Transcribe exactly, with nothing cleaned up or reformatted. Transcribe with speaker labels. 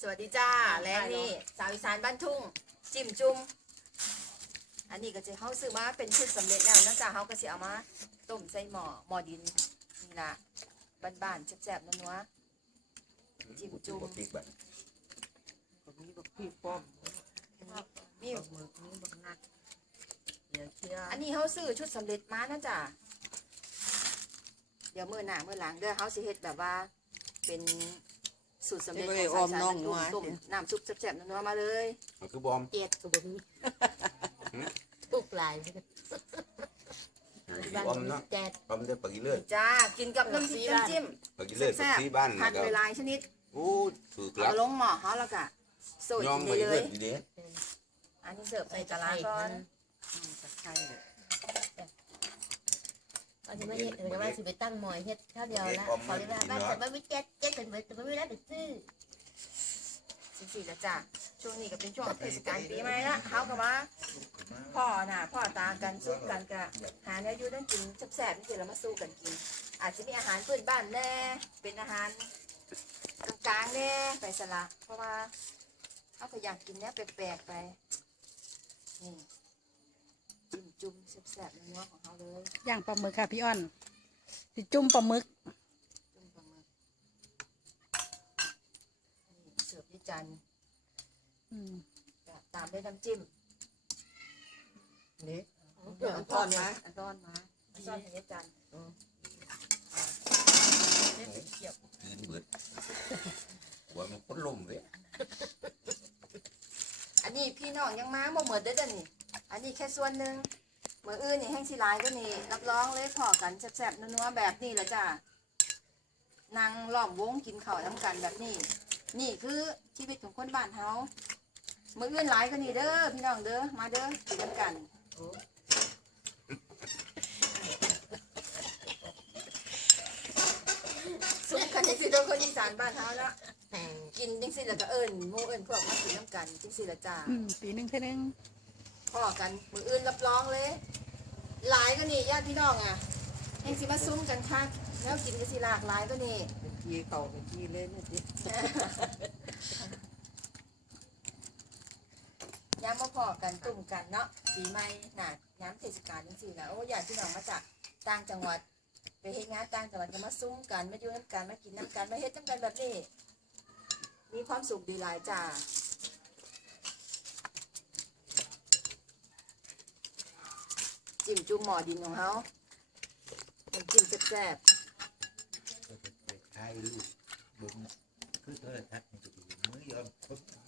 Speaker 1: สวัสดีจ้าและนี่สาวอีสานบ้านทุ่งจิ้มจุ่มอันนี้ก็จะเขาซื้อมาเป็นชุดสำเร็จแล้วนะจ๊ะเขาก็จะเอามาต้มใส่หม้อหม้อดินนี่ละบ้านๆแซ่บๆนัวๆจิ้มจุ่ม
Speaker 2: ปีกแบบ
Speaker 3: ก็มีบักพี่ป้อม
Speaker 1: มี
Speaker 3: บักหมึกมีบักนัดเดี๋ยวเชื่อ
Speaker 1: อันนี้เขาซื้อชุดสำเร็จมานะจ๊ะเดี๋ยวมื้อหน้ามื้อหลังเด้อเขาสิเฮ็ดแบบว่าเป็นสูตรสำเร็จของสาวอีสานบ้านทุ่งต้มน้ำซุปแซ่บๆนัวๆมาเลย
Speaker 2: มันคือบอม
Speaker 3: เจ็ดก็บ่มีปลูกหลายบ้าน
Speaker 2: บอม
Speaker 3: มี
Speaker 2: เนาะ
Speaker 3: แจ็ด
Speaker 2: บอมได้ปากกิเลือด
Speaker 1: จ้ากินกับน้ำพริกน้ำจิ้ม
Speaker 2: ปากกิเลือด
Speaker 1: แซ่
Speaker 2: ปาก
Speaker 1: บ
Speaker 2: ที่บ้าน
Speaker 1: ๆหั่น
Speaker 2: ก็
Speaker 1: หลายๆชนิด
Speaker 2: โอ้ถือกลั
Speaker 1: เอา
Speaker 2: บ
Speaker 1: ลงหม้อเขาแล้วก็โซย
Speaker 2: ยอม
Speaker 1: กิน
Speaker 2: ไป
Speaker 1: ได้เล
Speaker 2: เลือย ดดีเด้
Speaker 1: อันนี้เสิร์ฟใส่กะลาก่อน
Speaker 3: ตะไคร้เอาจะไม่เฮ็ดเดี๋ยวว่าสิไปตั้งหมอยเฮ็ดข้าวเดียวละขอเลยว่าบ้านแต่ไม่มีเจ็ดเจ็ดเป็นเหมือนแต่ไม่มีแล้วเดี๋ยวซื้อ
Speaker 1: สิสี่ละจ้ะช่วงนี้ก็เป็นช่วงเทศกาลปีใหม่ละเขาก็ว่าพ่อน่ะพ่อตากันสู้กันกะหาเนื้ออยู่ต้องกินแซ่บๆนี่สิเรามาสู้กันกิน อาจจะมีอาหารพื้นบ้านแน่เป็นอาหารกลางๆแน่ไปสละเพราะว่าเขาก็อยากกินเนี้ยแปลกๆไปนี่จิ้มจุ่มแซ่บๆเนื้อของเขาเลย
Speaker 4: ย่างปลาหมึกค่ะพี่อ้อนสิจุ่มปลาหมึก
Speaker 1: จุ่มปลาหมึกนี่เสิร์ฟที่จาน
Speaker 4: อืม
Speaker 1: ตามด้วยน้ำจิ้ม
Speaker 3: นี่
Speaker 1: เดี๋ยวอันต้อนมาอันต้อนมาอันต้อนให้อาจารย์
Speaker 2: ยืนเบิดหัวมันพ้นลมเลย
Speaker 1: อันนี้พี่น้องยังมาบ่เหมือนเด้อเด้อนี่ อันนี้แค่ส่วนหนึ่งเมื่ออื่นนี่แห้งสิหลายก็นี่รับรองเลยพอกันแซ่บๆนัวๆแบบนี้แหละจ้ะนั่งล้อมวงกินข้าวน้ำกันแบบนี้ นี่คือชีวิตของคนบ้านเฮาเมื่ออื่นหลายก็นี่เด้อพี่น้องเด้อมาเด้อกินน้ำกันสุขกันจังสิเด้อคนอีสานบ้านเฮาละ
Speaker 3: แพง
Speaker 1: กินจังสิแล้วก็เอิ้นหมู่เอิ้นพวกมากินน้ำกันจังสิละจ้า
Speaker 4: อืมปีหนึ่งเท่านึง
Speaker 1: พ่อกันมืออื่นรับรองเลย หลายก็นี่ญาติพี่น้องอ่ะยังสิมาซุ้มกันค่ะแล้วกินกันสิหลากหลายก็นี่
Speaker 3: เป็นทีเขาเป็นทีเล่นนี่สิ
Speaker 1: ย้ำมาพอกันตุ่มกันเนาะปีใหม่หนาย้ำเทศกาลจังสินะโอ้ญาติพี่น้องมาจากต่างจังหวัดไปเฮ็ดงานต่างจังหวัดก็มาซุ้มกันมาอยู่น้ำกันมากินน้ำกันมาเฮ็ดน้ำกันแบบนี้มีความสุขดีหลายจ้าจิ้มจุ่มหม้อดินของเขาน้ำจิ้มแซ่บ
Speaker 5: ก็จะไปถ่ายรูปบนคือโทรทัศน์มันจะดีมือยอม